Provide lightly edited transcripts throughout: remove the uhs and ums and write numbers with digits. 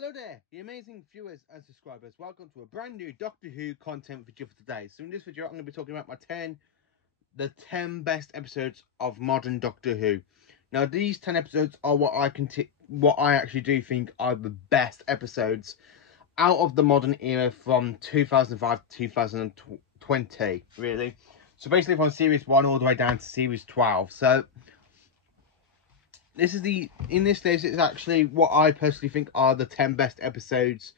Hello there, the amazing viewers and subscribers. Welcome to a brand new Doctor Who content video for today. So in this video, I'm going to be talking about the 10 best episodes of modern Doctor Who. Now, these 10 episodes are what I actually do think are the best episodes out of the modern era from 2005 to 2020, really. So basically from series 1 all the way down to series 12. So in this list, it's actually what I personally think are the 10 best episodes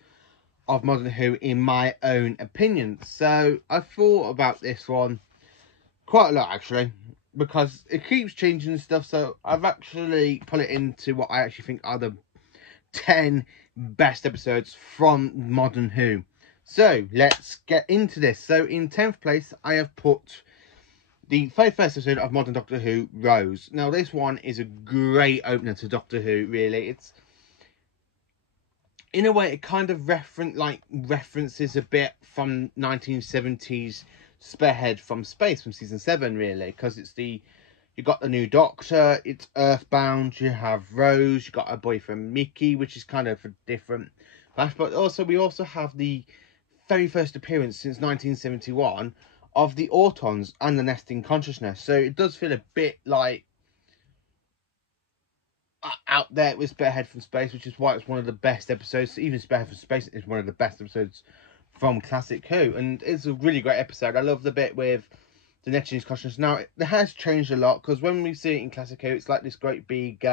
of Modern Who in my own opinion. So I thought about this one quite a lot actually, because it keeps changing and stuff. So I've actually put it into what I actually think are the 10 best episodes from Modern Who. So let's get into this. So in 10th place, I have put the 31st episode of Modern Doctor Who, Rose. Now, this one is a great opener to Doctor Who, really. It's, in a way, it kind of references a bit from 1970s Spearhead from Space, from season 7, really. Because you got the new Doctor, it's Earthbound, you have Rose, you got her boyfriend Mickey, which is kind of a different flash. But also, we also have the very first appearance since 1971 of the Autons and the Nesting Consciousness. So it does feel a bit like out there with Spearhead from Space, which is why it's one of the best episodes. Even Spearhead from Space is one of the best episodes from Classic Who, and it's a really great episode. I love the bit with the Nesting Consciousness. Now, it has changed a lot, because when we see it in Classic Who, it's like this great big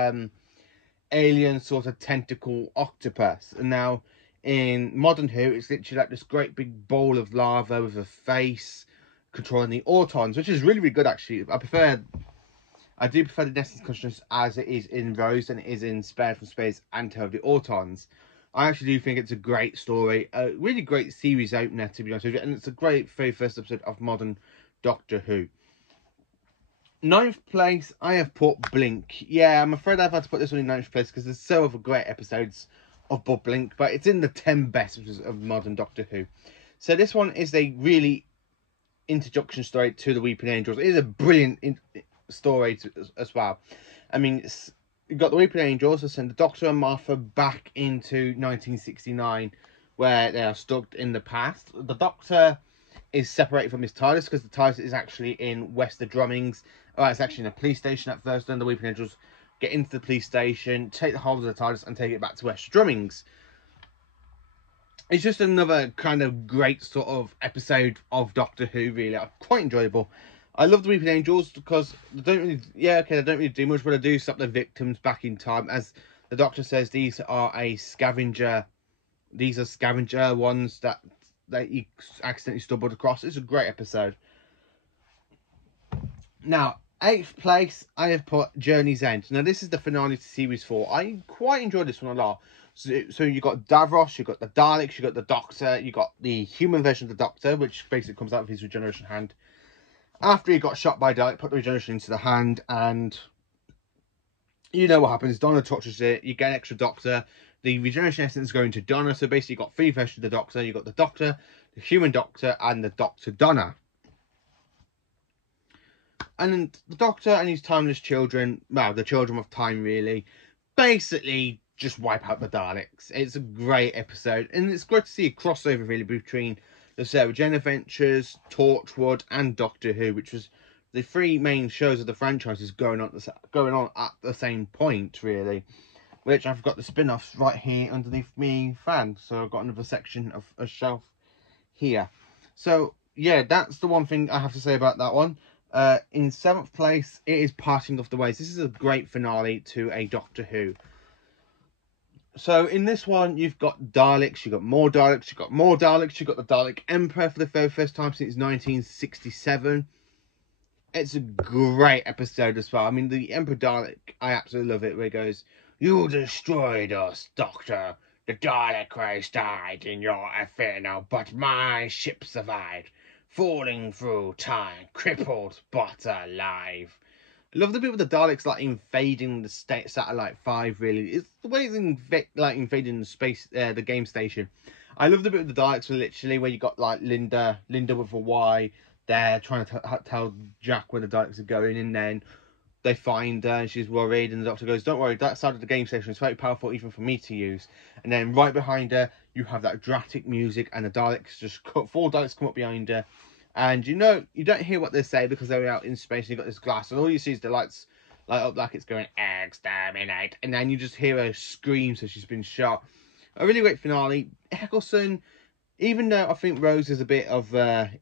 alien sort of tentacle octopus, and now in Modern Who, it's literally like this great big ball of lava with a face controlling the Autons, which is really, really good actually. I do prefer the Nesting Consciousness as it is in Rose than it is in Spared from Space and Tale of the Autons. I actually do think it's a great story, a really great series opener, to be honest with you, and it's a great very first episode of modern Doctor Who. 9th place, I have put Blink. Yeah, I'm afraid I've had to put this one in 9th place because there's so other great episodes of Bob Blink, but it's in the 10 best of modern Doctor Who. So this one is a really introduction story to the Weeping Angels. It is a brilliant story as well. I mean, you've got the Weeping Angels that send the Doctor and Martha back into 1969, where they are stuck in the past. The Doctor is separated from his TARDIS because the TARDIS is actually in Wester Drummings. It's actually in a police station at first. Then the Weeping Angels get into the police station, take the hold of the TARDIS, and take it back to Wester Drummings. It's just another kind of great sort of episode of Doctor Who, really. Quite enjoyable. I love the Weeping Angels because they don't really do much, but they do stop the victims back in time. As the Doctor says, these are scavenger ones that you accidentally stumbled across. It's a great episode. Now, 8th place, I have put Journey's End. Now, this is the finale to Series 4. I quite enjoyed this one a lot. So you got Davros, you got the Daleks, you got the Doctor, you got the human version of the Doctor, which basically comes out of his regeneration hand. After he got shot by Dalek, put the regeneration into the hand, and you know what happens. Donna touches it, you get an extra Doctor. The regeneration essence is going to Donna, so basically you got 3 versions of the Doctor. You got the Doctor, the human Doctor, and the Doctor Donna. And the Doctor and his timeless children, well, the children of time really, basically just wipe out the Daleks. It's a great episode, and it's great to see a crossover really between the Sarah Jane Adventures, Torchwood, and Doctor Who, which was the 3 main shows of the franchises going on at the same point, really. Which I've got the spin-offs right here underneath me fan, so I've got another section of a shelf here. So yeah, that's the one thing I have to say about that one. In 7th place, it is Parting of the Ways. This is a great finale to a Doctor Who. So in this one, you've got Daleks, you've got more Daleks, you've got more Daleks, you've got the Dalek Emperor for the very first time since 1967. It's a great episode as well. I mean, the Emperor Dalek, I absolutely love it, where he goes, "You destroyed us, Doctor. The Dalek race died in your inferno, but my ship survived, falling through time, crippled but alive." I love the bit with the Daleks like invading the Satellite 5. Really, it's the way it's invading the space, the game station. I love the bit with the Daleks where you got like Linda with a Y. They're trying to tell Jack where the Daleks are going, and then they find her and she's worried, and the Doctor goes, don't worry, that side of the game station is very powerful even for me to use. And then right behind her you have that dramatic music, and the Daleks just cut, 4 Daleks come up behind her, and you know, you don't hear what they say because they're out in space and you've got this glass, and all you see is the lights light up like it's going exterminate, and then you just hear her scream, so she's been shot. A really great finale. Eccleston, even though I think Rose is a bit of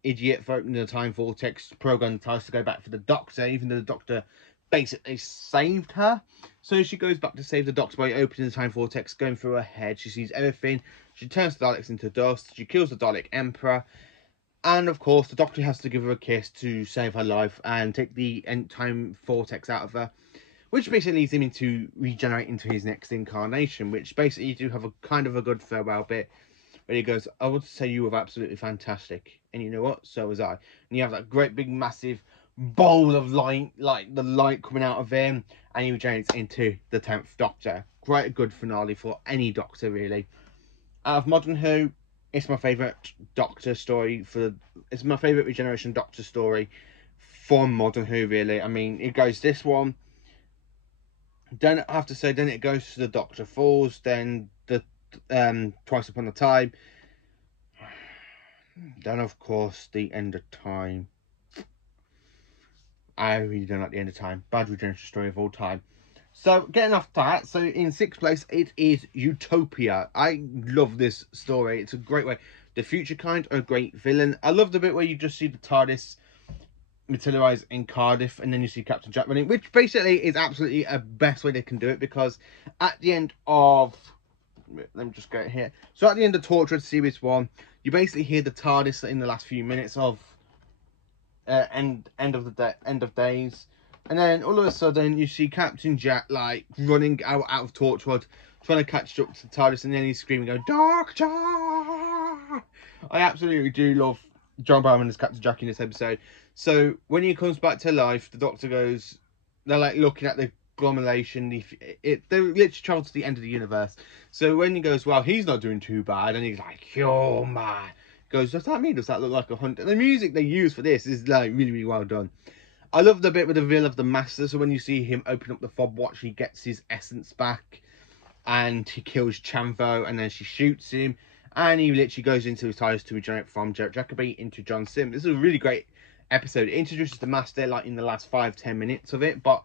idiot for opening the time vortex, program tries to go back for the Doctor, even though the Doctor basically saved her. So she goes back to save the Doctor by opening the time vortex, going through her head. She sees everything. She turns the Daleks into dust. She kills the Dalek Emperor. And of course, the Doctor has to give her a kiss to save her life and take the time vortex out of her, which basically leads him into regenerate into his next incarnation, which basically you do have a kind of a good farewell bit where he goes, I want to say you were absolutely fantastic. And you know what? So was I. And you have that great big massive bowl of light, like the light coming out of him, and he regenerates into the 10th Doctor. Quite a good finale for any Doctor, really. Out of Modern Who, it's my favourite Doctor story it's my favourite regeneration Doctor story from Modern Who, really. I mean, it goes this one, then I have to say, then it goes to the Doctor Falls, then the Twice Upon a Time, then of course the End of Time. I really don't like the End of Time. Bad regeneration story of all time. So, getting off that, so in 6th place, it is Utopia. I love this story. It's a great way. The Future Kind are a great villain. I love the bit where you just see the TARDIS materialise in Cardiff, and then you see Captain Jack running, which basically is absolutely a best way they can do it, because at the end of... Let me just go here. So, at the end of Torchwood Series 1, you basically hear the TARDIS in the last few minutes of end of days. And then all of a sudden, you see Captain Jack, like, running out of Torchwood, trying to catch up to TARDIS, and then he's screaming, going, Doctor! I absolutely do love John Barrowman as Captain Jack in this episode. So, when he comes back to life, the Doctor goes, they're, like, looking at the agglomeration. They literally travel to the end of the universe. So, when he goes, well, he's not doing too bad, and he's like, you're mad. Goes, does that mean, does that look like a hunt? And the music they use for this is, like, really, really well done. I love the bit with the reveal of the Master. So when you see him open up the fob watch, he gets his essence back, and he kills Chanvo, and then she shoots him, and he literally goes into his TARDIS to regenerate from Jarrett Jacobi into John Sim. This is a really great episode. It introduces the Master like in the last 5-10 minutes of it, but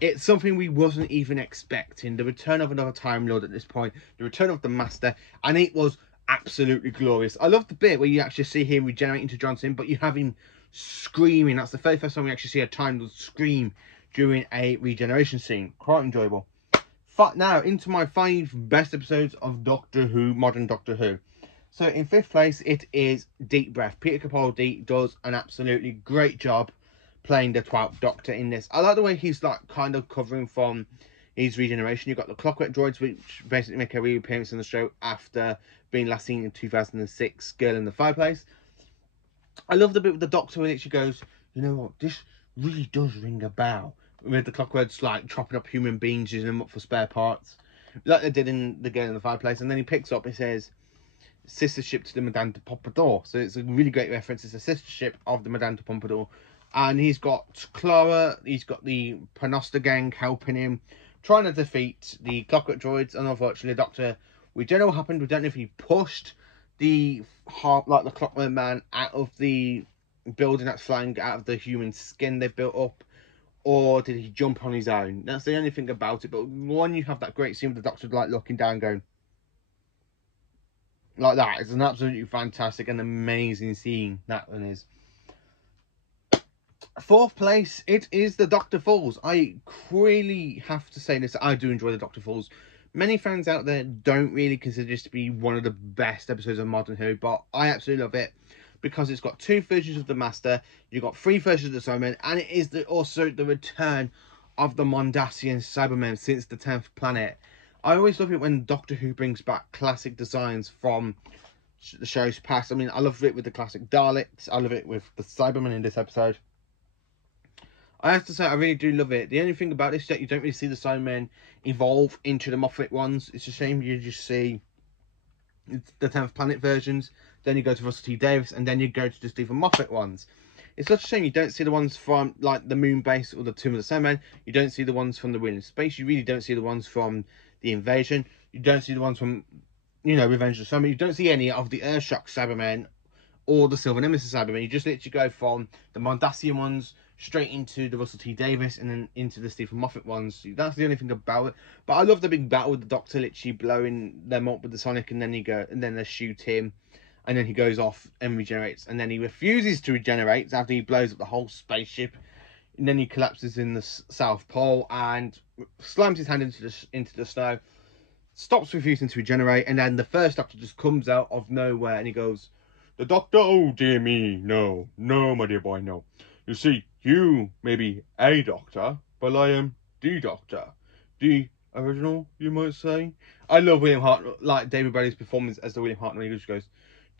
it's something we wasn't even expecting. The return of another Time Lord at this point, the return of the Master, and it was absolutely glorious. I love the bit where you actually see him regenerate into John Sim, but you have him screaming. That's the very first time we actually see a Time Lord scream during a regeneration scene. Quite enjoyable. Now into my 5 best episodes of Doctor Who, modern Doctor Who. So in 5th place, it is Deep Breath. Peter Capaldi does an absolutely great job playing the 12th Doctor in this. I like the way he's like kind of covering from his regeneration. You've got the Clockwork Droids, which basically make a reappearance in the show after being last seen in 2006, Girl in the Fireplace. I love the bit with the Doctor when it actually goes, you know what, this really does ring a bell. With the Clockworks like chopping up human beings, using them up for spare parts, like they did in the Girl in the Fireplace. And then he picks up, it says, sister ship to the Madame de Pompadour. So it's a really great reference. It's a sister ship of the Madame de Pompadour. And he's got Clara, he's got the Panosta gang helping him, trying to defeat the Clockwork Droids. And unfortunately, the Doctor, we don't know what happened. We don't know if he pushed the Clockwork Man out of the building that's flying out of the human skin they've built up, or did he jump on his own? That's the only thing about it. But when you have that great scene with the Doctor like looking down, going like that, it's an absolutely fantastic and amazing scene. That one is. 4th place, it is the Doctor Falls. I really have to say this, I do enjoy the Doctor Falls. Many fans out there don't really consider this to be one of the best episodes of Modern Who, but I absolutely love it because it's got 2 versions of the Master, you've got 3 versions of the Cybermen, and it is also the return of the Mondasian Cybermen since the 10th planet. I always love it when Doctor Who brings back classic designs from the show's past. I mean, I love it with the classic Daleks, I love it with the Cybermen in this episode. I have to say, I really do love it. The only thing about this is that you don't really see the Cybermen evolve into the Moffat ones. It's a shame you just see the 10th Planet versions, then you go to Russell T Davies, and then you go to the Stephen Moffat ones. It's such a shame you don't see the ones from like the Moon Base or the Tomb of the Sandman. You don't see the ones from the Wheel of Space. You really don't see the ones from the Invasion. You don't see the ones from, you know, Revenge of the Cybermen. You don't see any of the Earthshock Cybermen or the Silver Nemesis Cybermen. You just literally go from the Mondasian ones straight into the Russell T Davies and then into the Stephen Moffat ones. That's the only thing about it. But I love the big battle with the Doctor literally blowing them up with the Sonic, and then they shoot him, and then he goes off and regenerates, and then he refuses to regenerate after he blows up the whole spaceship, and then he collapses in the South Pole and slams his hand into the snow, stops refusing to regenerate, and then the first Doctor just comes out of nowhere and he goes, "The Doctor, oh dear me, no, my dear boy, no. You see, you may be a Doctor, but I am the Doctor. The original, you might say." I love William Hart, like David Bradley's performance as the William Hartnell. He just goes,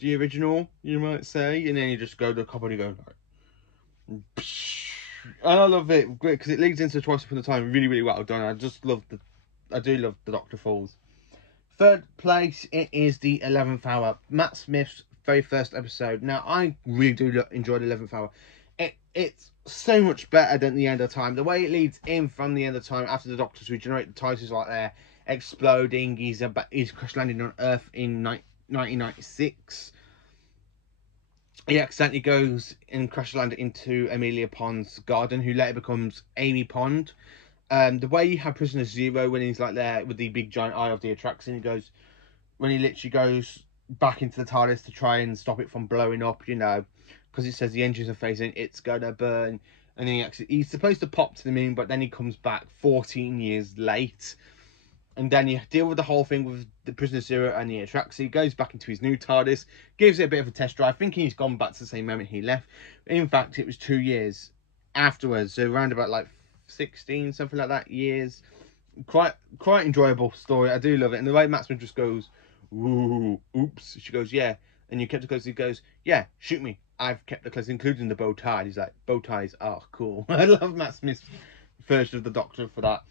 "The original, you might say," and then you just go to the cop and you go, like, and I love it because it leads into Twice Upon a Time really, really well done. I do love the Doctor Falls. Third place, it is the 11th Hour, Matt Smith's very first episode. Now, I really do enjoy the 11th Hour. It's so much better than the End of Time. The way it leads in from the End of Time after the Doctors regenerate, the TARDIS is like there exploding. He's crash landing on Earth in 1996. He accidentally goes and crash landed into Amelia Pond's garden, who later becomes Amy Pond. The way you have Prisoner Zero when he's like there with the big giant eye of the Atraxan, when he literally goes back into the TARDIS to try and stop it from blowing up, you know, because it says the engines are phasing, it's gonna burn, and then he's supposed to pop to the moon, but then he comes back 14 years late, and then you deal with the whole thing with the Prisoner Zero and the Atraxan. He goes back into his new TARDIS, gives it a bit of a test drive, thinking he's gone back to the same moment he left. In fact, it was 2 years afterwards, so around about like 16, something like that, years. Quite enjoyable story. I do love it, and the way Matt Smith just goes, "Ooh, oops." She goes, "Yeah, and you kept the clothes." He goes, "Yeah, shoot me. I've kept the clothes, including the bow tie." He's like, "Bow ties are cool." I love Matt Smith's version of the Doctor for that.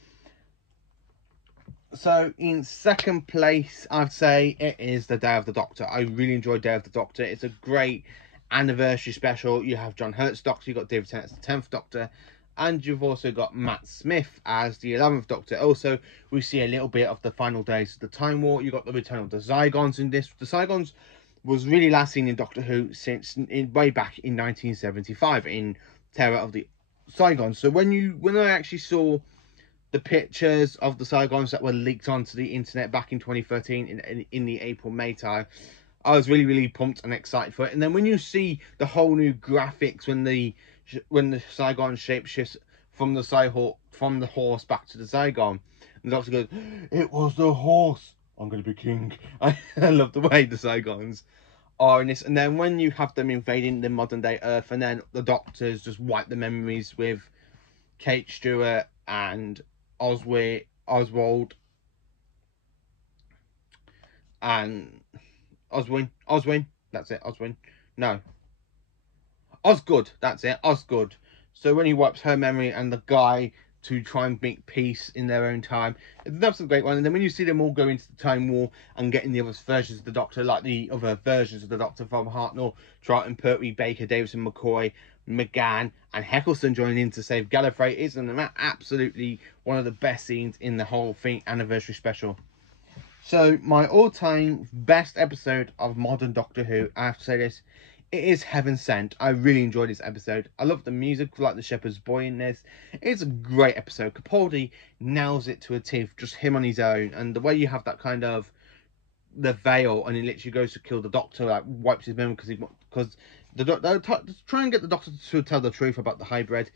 So in second place, I'd say it is the Day of the Doctor. I really enjoyed Day of the Doctor. It's a great anniversary special. You have John Hurt's Doctor, you've got David Tennant as the 10th Doctor, and you've also got Matt Smith as the 11th Doctor. Also, we see a little bit of the final days of the Time War. You got the return of the Zygons in this. The Zygons was really last seen in Doctor Who since way back in 1975 in Terror of the Zygons. So when I actually saw the pictures of the Zygons that were leaked onto the internet back in 2013 in the April-May time, I was really, really pumped and excited for it. And then when you see the whole new graphics when the Zygon shapeshifts from the horse back to the Zygon, and the Doctor goes, "It was the horse. I'm going to be king." I love the way the Zygons are in this. And then when you have them invading the modern day Earth, and then the Doctors just wipe the memories with Kate Stewart and Oswald and Oswin. That's it. Oswin. No. Osgood. That's it. Osgood. So when he wipes her memory and the guy to try and make peace in their own time, that's a great one. And then when you see them all go into the Time War and getting the other versions of the Doctor, like the other versions of the Doctor from Hartnell, Troughton, Pertwee, Baker, Davison, McCoy, McGann, and Eccleston joining in to save Gallifrey, is absolutely one of the best scenes in the whole thing anniversary special. So my all-time best episode of modern Doctor Who, I have to say this, it is Heaven Sent. I really enjoyed this episode. I love the music, like the Shepherd's Boy in this. It's a great episode. Capaldi nails it to a T, just him on his own, and the way you have that kind of the veil, and he literally goes to kill the Doctor, like wipes his memory because they're trying to get the Doctor to tell the truth about the hybrid.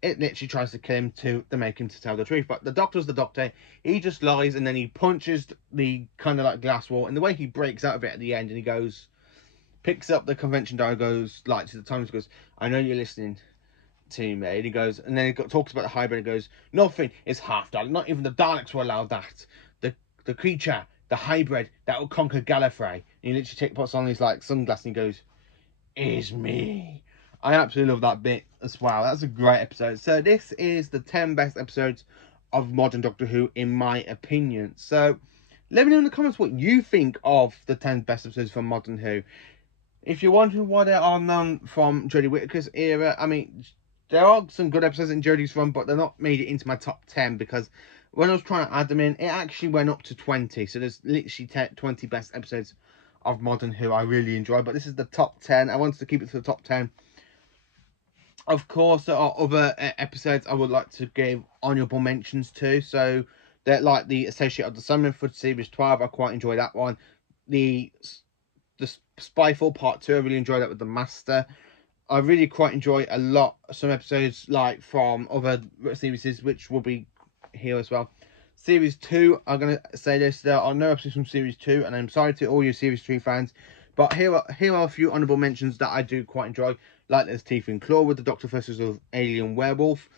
It literally tries to kill him to make him to tell the truth, but the Doctor's the Doctor. He just lies, and then he punches the kind of like glass wall, and the way he breaks out of it at the end, and he goes, picks up the convention dial, goes like to the Times, goes, "I know you're listening to me," and he goes, and then he talks about the hybrid, and goes, "Nothing is half Dalek. Not even the Daleks will allow that. The creature, the hybrid that will conquer Gallifrey." And he literally puts on his like sunglasses and he goes, "Is me." I absolutely love that bit as well. That's a great episode. So this is the 10 best episodes of modern Doctor Who in my opinion. So let me know in the comments what you think of the 10 best episodes from modern Who. If you're wondering why they are known from Jodie Whittaker's era, I mean, there are some good episodes in Jodie's run, but they're not made it into my top 10 because when I was trying to add them in, it actually went up to 20. So there's literally 20 best episodes of Modern Who I really enjoy, but this is the top 10. I wanted to keep it to the top 10. Of course, there are other episodes I would like to give honourable mentions to. So, they're like the Associate of the Summoning for Series 12. I quite enjoy that one. The Spyfall Part 2, I really enjoyed that with the Master. I really quite enjoy a lot some episodes like from other series, which will be here as well. Series 2, I'm going to say this, there are no episodes from Series 2, and I'm sorry to all you Series 3 fans, but here are a few honourable mentions that I do quite enjoy. Like there's Teeth and Claw with the Doctor versus of Alien Werewolf.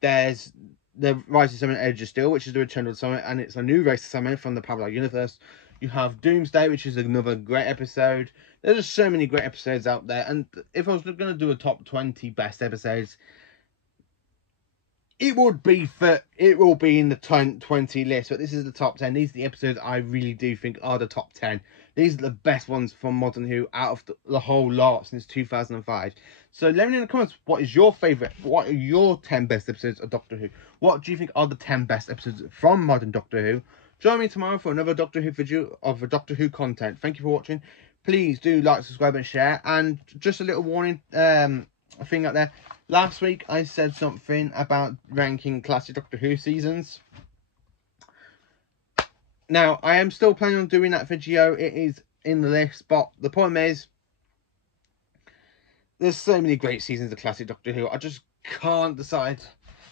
There's the Rise of Summon Edge of Steel, which is the return of the Summon, and it's a new race of Summon from the Parallel Universe. You have Doomsday, which is another great episode. There's just so many great episodes out there, and if I was going to do a top 20 best episodes, it will be in the 20 list, but this is the top 10. These are the episodes I really do think are the top 10. These are the best ones from Modern Who out of the whole lot since 2005. So let me know in the comments, what is your favourite? What are your 10 best episodes of Doctor Who? What do you think are the 10 best episodes from Modern Doctor Who? Join me tomorrow for another Doctor Who video of Doctor Who content. Thank you for watching. Please do like, subscribe and share. And just a little warning thing out there. Last week I said something about ranking classic Doctor Who seasons. Now, I am still planning on doing that video. It is in the list, but the problem is there's so many great seasons of classic Doctor Who. I just can't decide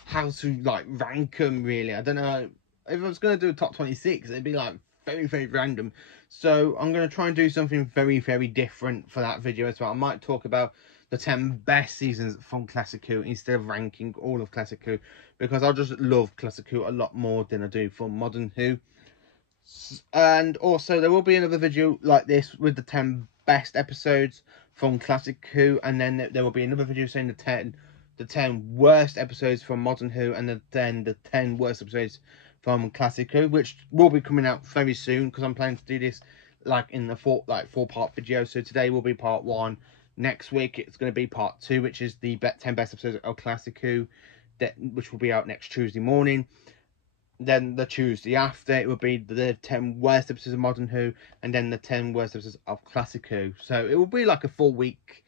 how to like rank them really. I don't know. If I was going to do a top 26, it'd be like very, very random. So I'm going to try and do something very, very different for that video as well. I might talk about the 10 best seasons from Classic Who instead of ranking all of Classic Who, because I just love Classic Who a lot more than I do for Modern Who. And also there will be another video like this with the 10 best episodes from Classic Who, and then there will be another video saying the 10 worst episodes from Modern Who, and then the 10 worst episodes from Classic Who, which will be coming out very soon because I'm planning to do this like in the four-part video. So today will be part 1. Next week it's going to be part 2, which is the 10 best episodes of Classic Who, which will be out next Tuesday morning. Then the Tuesday after, it will be the 10 worst episodes of Modern Who, and then the 10 worst episodes of Classic Who. So it will be like a full week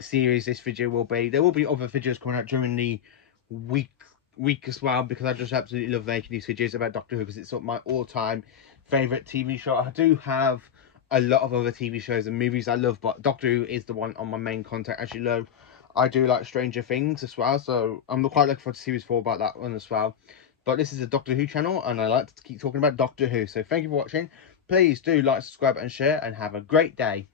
series. This video will be. There will be other videos coming out during the week as well, because I just absolutely love making these videos about Doctor Who, because it's my all-time favourite TV show. I do have a lot of other TV shows and movies I love, but Doctor Who is the one on my main content. As you know, I do like Stranger Things as well, so I'm quite looking forward to series 4 about that one as well. But this is a Doctor Who channel, and I like to keep talking about Doctor Who. So thank you for watching. Please do like, subscribe and share, and have a great day.